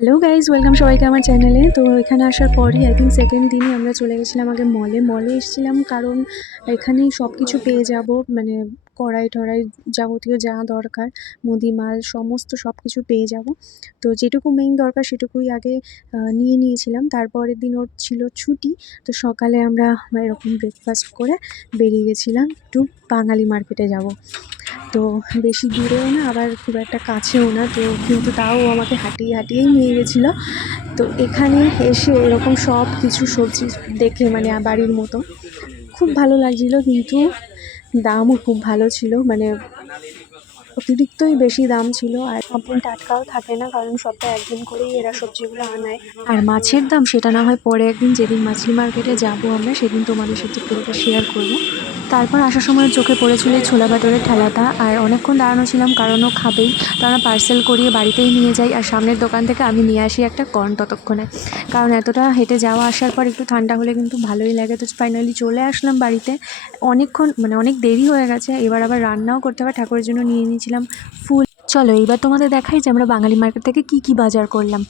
Hello guys, welcome সবাইকে আমার চ্যানেলে। তো এখানে আসার পরই আই থিঙ্ক সেকেন্ড দিনই আমরা চলে গেছিলাম আগে মলে এসেছিলাম, কারণ এখানেই সব কিছু পেয়ে যাব। মানে কড়াই টড়াই যাবতীয় যা দরকার, মুদিমাল সমস্ত সব কিছু পেয়ে যাব। তো যেটুকু মেইন দরকার সেটুকুই আগে নিয়ে নিয়েছিলাম। তারপরের দিন ওর ছিল ছুটি, তো সকালে আমরা এরকম ব্রেকফাস্ট করে বেরিয়ে গেছিলাম একটু বাঙালি মার্কেটে যাব। তো বেশি দূরেও না, আবার খুব একটা কাছেও না, তো কিন্তু তাও আমাকে হাঁটিয়েই নিয়ে গেছিলো। তো এখানে এসে এরকম সব কিছু সবজি দেখে মানে বাড়ির মতো খুব ভালো লাগছিলো, কিন্তু দামও খুব ভালো ছিল। মানে অতিরিক্তই বেশি দাম ছিল, আর সবদিন টাটকাও থাকে না, কারণ সপ্তাহে একদিন করেই এরা সবজিগুলো আনায়। আর মাছের দাম সেটা না হয় পরে একদিন, যেদিন মাছলি মার্কেটে যাব আমরা সেদিন তোমাদের সাথে পুরোটা শেয়ার করব। তারপর আসার সময় চোখে পড়েছিল এই ছোলা ভাটোরের ঠেলাটা, আর অনেকক্ষণ দাঁড়ানো ছিলাম, কারণ ও খাবেই। তো আমরা পার্সেল করিয়ে বাড়িতেই নিয়ে যাই, আর সামনের দোকান থেকে আমি নিয়ে আসি একটা কর্ন ততক্ষণে, কারণ এতটা হেঁটে যাওয়া আসার পর একটু ঠান্ডা হলে কিন্তু ভালোই লাগে। তো ফাইনালি চলে আসলাম বাড়িতে। অনেকক্ষণ মানে অনেক দেরি হয়ে গেছে, এবার আবার রান্নাও করতে হবে। ঠাকুরের জন্য নিয়ে নিয়েছিলাম ফুল। চলো এইবার তোমাদের দেখাই যে আমরা বাঙালি মার্কেট থেকে কি বাজার করলাম।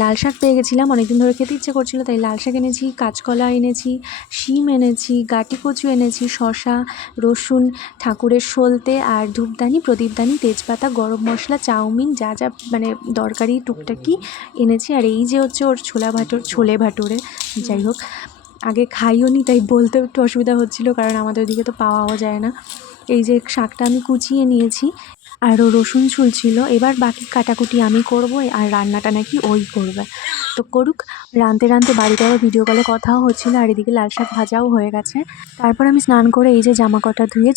লাল শাক পেয়ে গেছিলাম, অনেকদিন ধরে খেতে ইচ্ছে করছিলো, তাই লাল শাক এনেছি, কাঁচকলা এনেছি, শিম এনেছি, গাটি কচু এনেছি, শশা, রসুন, ঠাকুরের সলতে, আর ধূপদানি, প্রদীপদানি, তেজপাতা, গরম মশলা, চাউমিন, যা যা মানে দরকারি টুকটাকি এনেছি। আর এই যে হচ্ছে ওর ছোলে ভাটোরে, যাই হোক আগে খাইও নি, তাই বলতে একটু অসুবিধা হচ্ছিলো, কারণ আমাদের ওদিকে তো পাওয়াও যায় না। এই যে শাকটা আমি কুচিয়ে নিয়েছি, আরও রসুন ছুলছিল। এবার বাকি কাটাকুটি আমি করব, আর রান্নাটা নাকি ওই করবে। তো করুক। রাঁধতে বাড়িতে আবার ভিডিও কলে কথাও হচ্ছিলো, আর এদিকে লাল শাক ভাজাও হয়ে গেছে। তারপর আমি স্নান করে এই যে জামা কটা ধুয়ে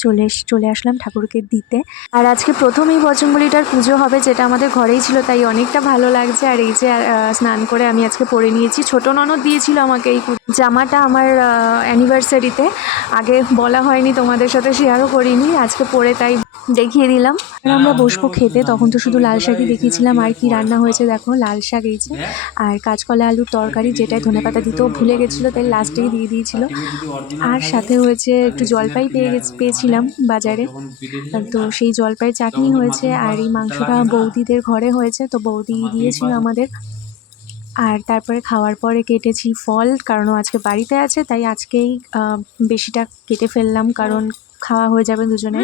চলে আসলাম ঠাকুরকে দিতে। আর আজকে প্রথম এই বজরংবলিটার পুজো হবে, যেটা আমাদের ঘরেই ছিল, তাই অনেকটা ভালো লাগছে। আর এই যে স্নান করে আমি আজকে পরে নিয়েছি। ছোটো ননদ দিয়েছিল আমাকে এই জামাটা আমার অ্যানিভার্সারিতে। আগে বলা হয়নি, তোমাদের সাথে শেয়ারও করিনি, আজকে পরে তাই দেখিয়ে দিলাম। আর আমরা বসবো খেতে, তখন তো শুধু লাল শাকই দেখিয়েছিলাম। আর কি রান্না হয়েছে দেখো, লাল শাক এই যে, আর কাঁচকলা আলুর তরকারি, যেটাই ধনেপাতা দিতেও ভুলে গেছিলো, তাই লাস্টেই দিয়ে দিয়েছিল। আর সাথে হয়েছে একটু জলপাই পেয়েছিলাম বাজারে, তো সেই জলপাইয়ের চাটনি হয়েছে। আর এই মাংসটা বৌদিদের ঘরে হয়েছে, তো বৌদি দিয়েছিল আমাদের। আর তারপরে খাওয়ার পরে কেটেছি ফল, কারণ আজকে বাড়িতে আছে, তাই আজকেই বেশিটা কেটে ফেললাম, কারণ খাওয়া হয়ে যাবে দুজনে।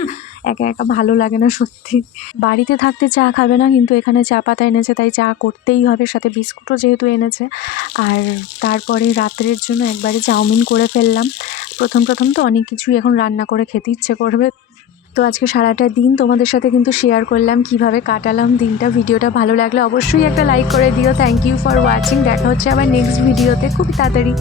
একা একা ভালো লাগে না সত্যি। বাড়িতে থাকতে চা খাবে না, কিন্তু এখানে চা পাতা এনেছে, তাই চা করতেই হবে, সাথে বিস্কুটও যেহেতু এনেছে। আর তারপরে রাত্রের জন্য একবারে চাউমিন করে ফেললাম। প্রথম তো অনেক কিছুই এখন রান্না করে খেতে ইচ্ছে করবে। তো আজকে সারাটা দিন তোমাদের সাথে কিন্তু শেয়ার করলাম কিভাবে কাটালাম দিনটা। ভিডিওটা ভালো লাগলে অবশ্যই একটা লাইক করে দিও। Thank you for watching. দেখা হচ্ছে আবার নেক্সট ভিডিওতে খুব তাড়াতাড়ি।